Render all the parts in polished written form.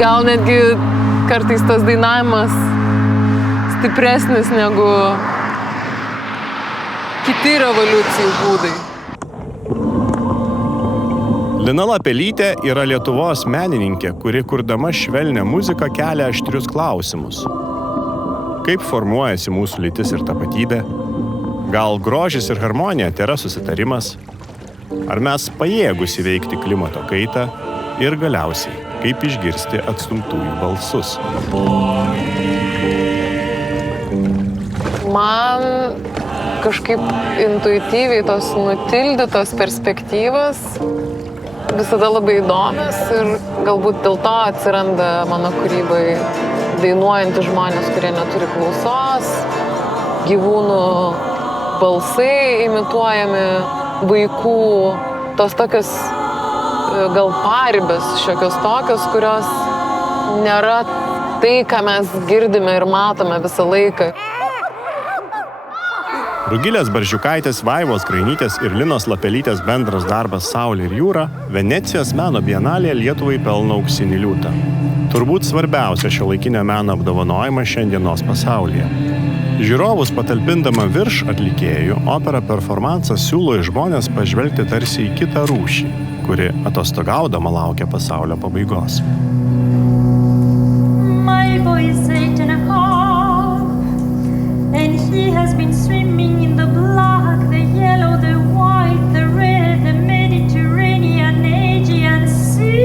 gal netgi kartais tas dainavimas stipresnis negu kiti revoliucijų būdai. Lina Lapelytė yra Lietuvos menininkė, kuri kurdama švelnią muziką kelia aštrius klausimus. Kaip formuojasi mūsų lytis ir tapatybė? Gal grožis ir harmonija tėra susitarimas? Ar mes pajėgus įveikti klimato kaitą? Ir galiausiai, kaip išgirsti atstumtųjų balsus? Man kažkaip intuityviai tos nutildytos perspektyvos visada labai įdomios ir galbūt dėl to atsiranda mano kūrybai dainuojantys žmonės, kurie neturi klausos, gyvūnų balsai imituojami, vaikų, tos tokios gal paribės šiokios tokios, kurios nėra tai, ką mes girdime ir matome visą laiką. Rugilės Barzdžiukaitės, Vaivos Krainytės ir Linos Lapelytės bendras darbas Saulė ir jūra Venecijos meno bienalėje Lietuvai pelno auksinį liūtą. Turbūt svarbiausia šiuolaikinio meno apdovanojimą šiandienos pasaulyje. Žiūrovus patalpindama virš atlikėjų, opera performansas siūlo į žmonės pažvelgti tarsi į kitą rūšį, kuri atostogaudama laukia pasaulio pabaigos. My boy is 8.5 and he has been swimming in the black, the yellow, the white, the red, the Mediterranean, Aegean Sea.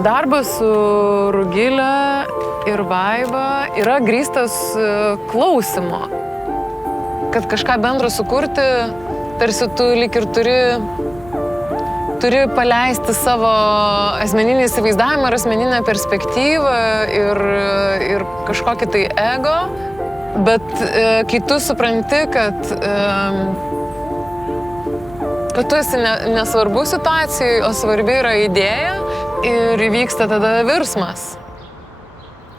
Darbas su Rugile ir Vaiva yra grįstas klausymo. Kad kažką bendro sukurti, tarsi tu lyg ir turi paleisti savo asmeninį įsivaizdavimą ir asmeninę perspektyvą ir kažkokį tai ego, bet kai tu supranti, kad tu esi nesvarbu situacijai, o svarbi yra idėja, ir įvyksta tada virsmas.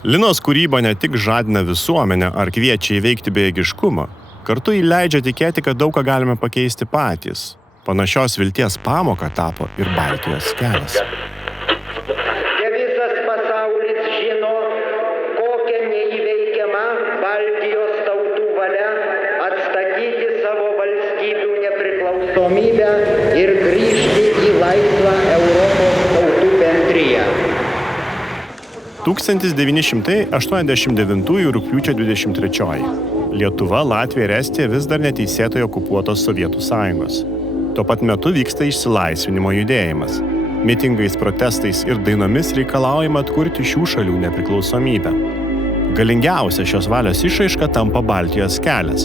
Linos kūryba ne tik žadina visuomenę ar kviečia įveikti bejėgiškumą, kartu įleidžia tikėti, kad daug ką galime pakeisti patys. Panašios vilties pamoka tapo ir Baltijos kelias. Visas pasaulis žino, kokia neįveikiama Baltijos tautų valia atstatyti savo valstybių nepriklausomybę ir grįžti į laisvą Europos tautų bendriją. 1989 rugpjūčio 23. Lietuva, Latvija ir Estija vis dar neteisėtai okupuotos Sovietų sąjungos. Tuo pat metu vyksta išsilaisvinimo judėjimas. Mitingais, protestais ir dainomis reikalaujama atkurti šių šalių nepriklausomybę. Galingiausia šios valios išraiška tampa Baltijos kelias.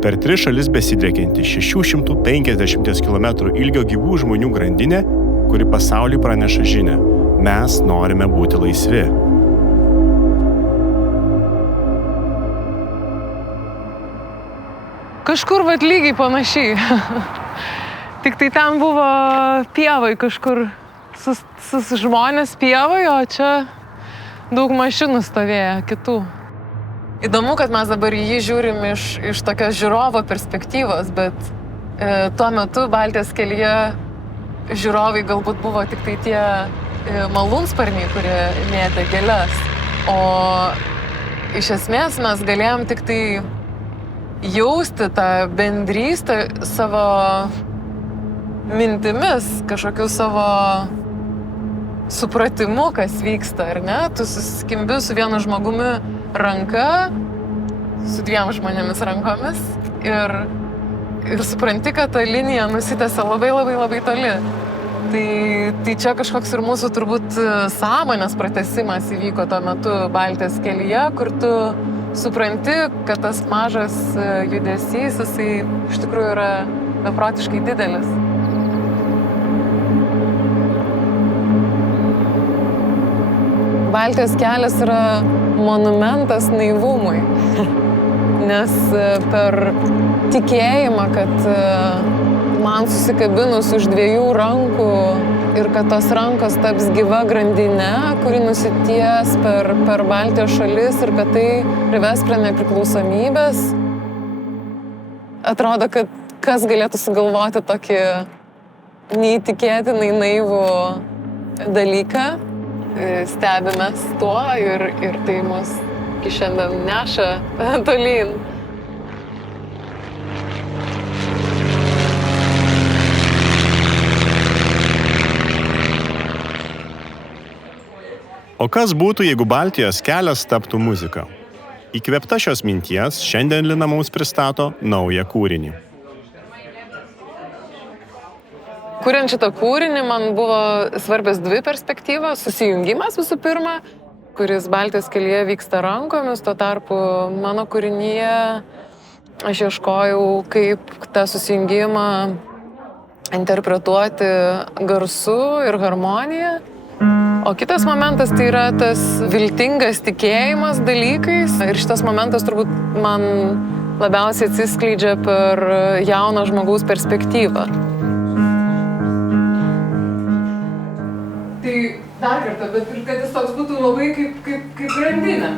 Per 3 šalis besidriekianti 650 km ilgio gyvų žmonių grandinė, kuri pasauliui praneša žinią. Mes norime būti laisvi. Kažkur vat lygiai panašiai. Tik tai ten buvo pievai kažkur žmonės pievai, o čia daug mašinų stovėjo kitų. Įdomu, kad mes dabar jį žiūrim iš tokios žiūrovo perspektyvos, bet tuo metu Baltijos kelyje žiūrovai galbūt buvo tik tai tie malūnsparniai, kurie mėtė gėles. O iš esmės mes galėjom tik tai jausti tą bendrystę savo mintimis, kažkokiu savo supratimu, kas vyksta, ar ne? Tu susikimbi su vienu žmogumi ranka, su 2 žmonėmis rankomis ir supranti, kad ta linija nusitęsia labai toli. Tai čia kažkoks ir mūsų turbūt sąmonės pratęsimas įvyko tuo metu Baltijos kelyje, kur tu supranti, kad tas mažas judesys, jisai iš tikrųjų yra beprotiškai didelis. Baltijos kelias yra monumentas naivumui. Nes per tikėjimą, kad man susikabinus už 2 rankų ir kad tos rankos taps gyva grandinė, kuri nusities per Baltijos šalis ir kad tai prives prie nepriklausomybės, atrodo, kad kas galėtų sugalvoti tokį neįtikėtinai naivų dalyką. Stebimės tuo ir tai mus iki šiandien neša tolyn. O kas būtų, jeigu Baltijos kelias taptų muzika? Įkvėpta šios minties, šiandien Lina mums pristato naują kūrinį. Kuriant šitą kūrinį, man buvo svarbios 2 perspektyvos. Susijungimas visų pirma, kuris Baltijos kelyje vyksta rankomis, tuo tarpu mano kūrinyje aš ieškojau, kaip tą susijungimą interpretuoti garsu ir harmonija. O kitas momentas tai yra tas viltingas tikėjimas dalykais. Ir šitas momentas turbūt man labiausiai atsiskleidžia per jauno žmogaus perspektyvą. Tai dar kartą, bet ir kad jis toks būtų labai kaip grandinė.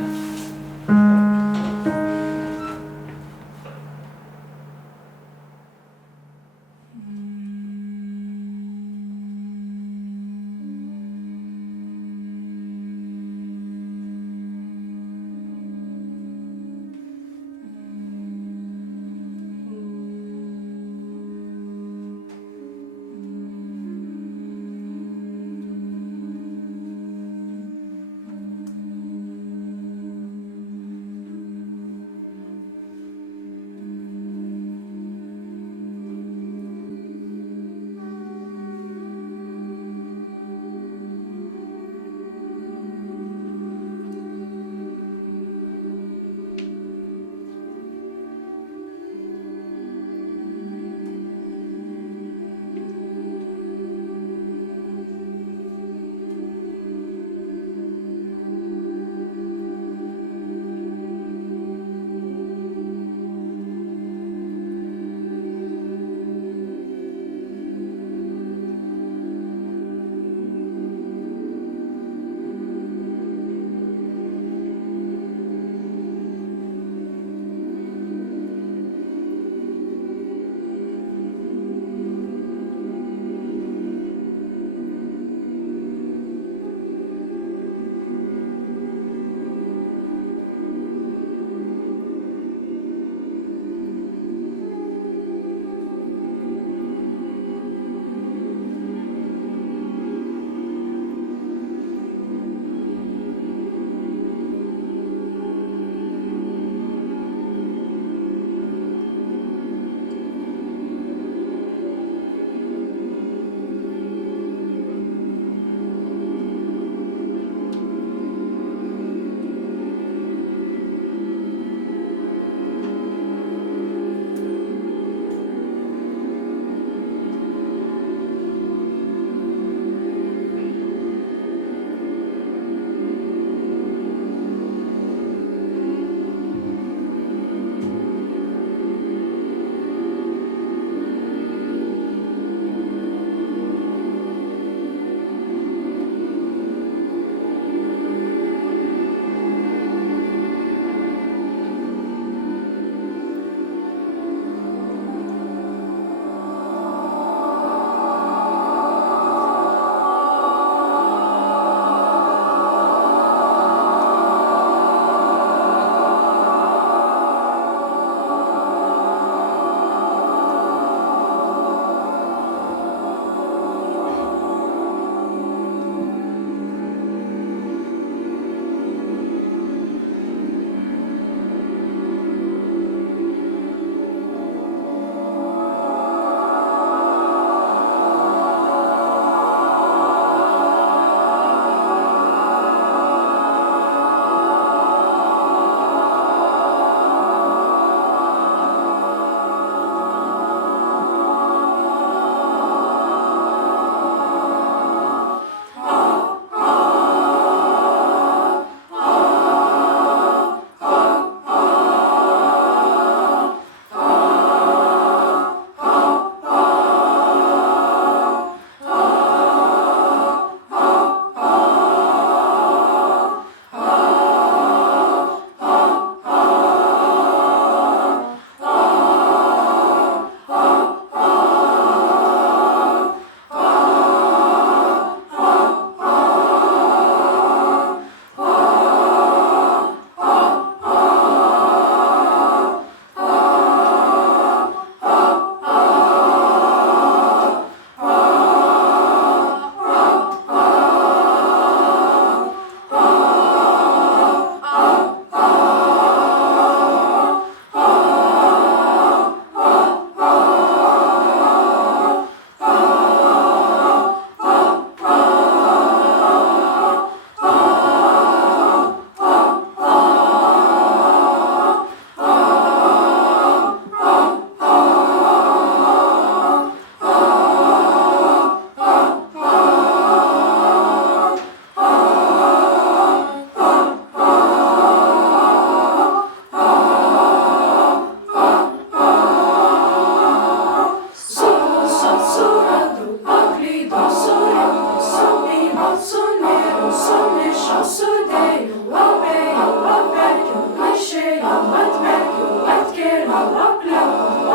matmekių atkėlė lapliau.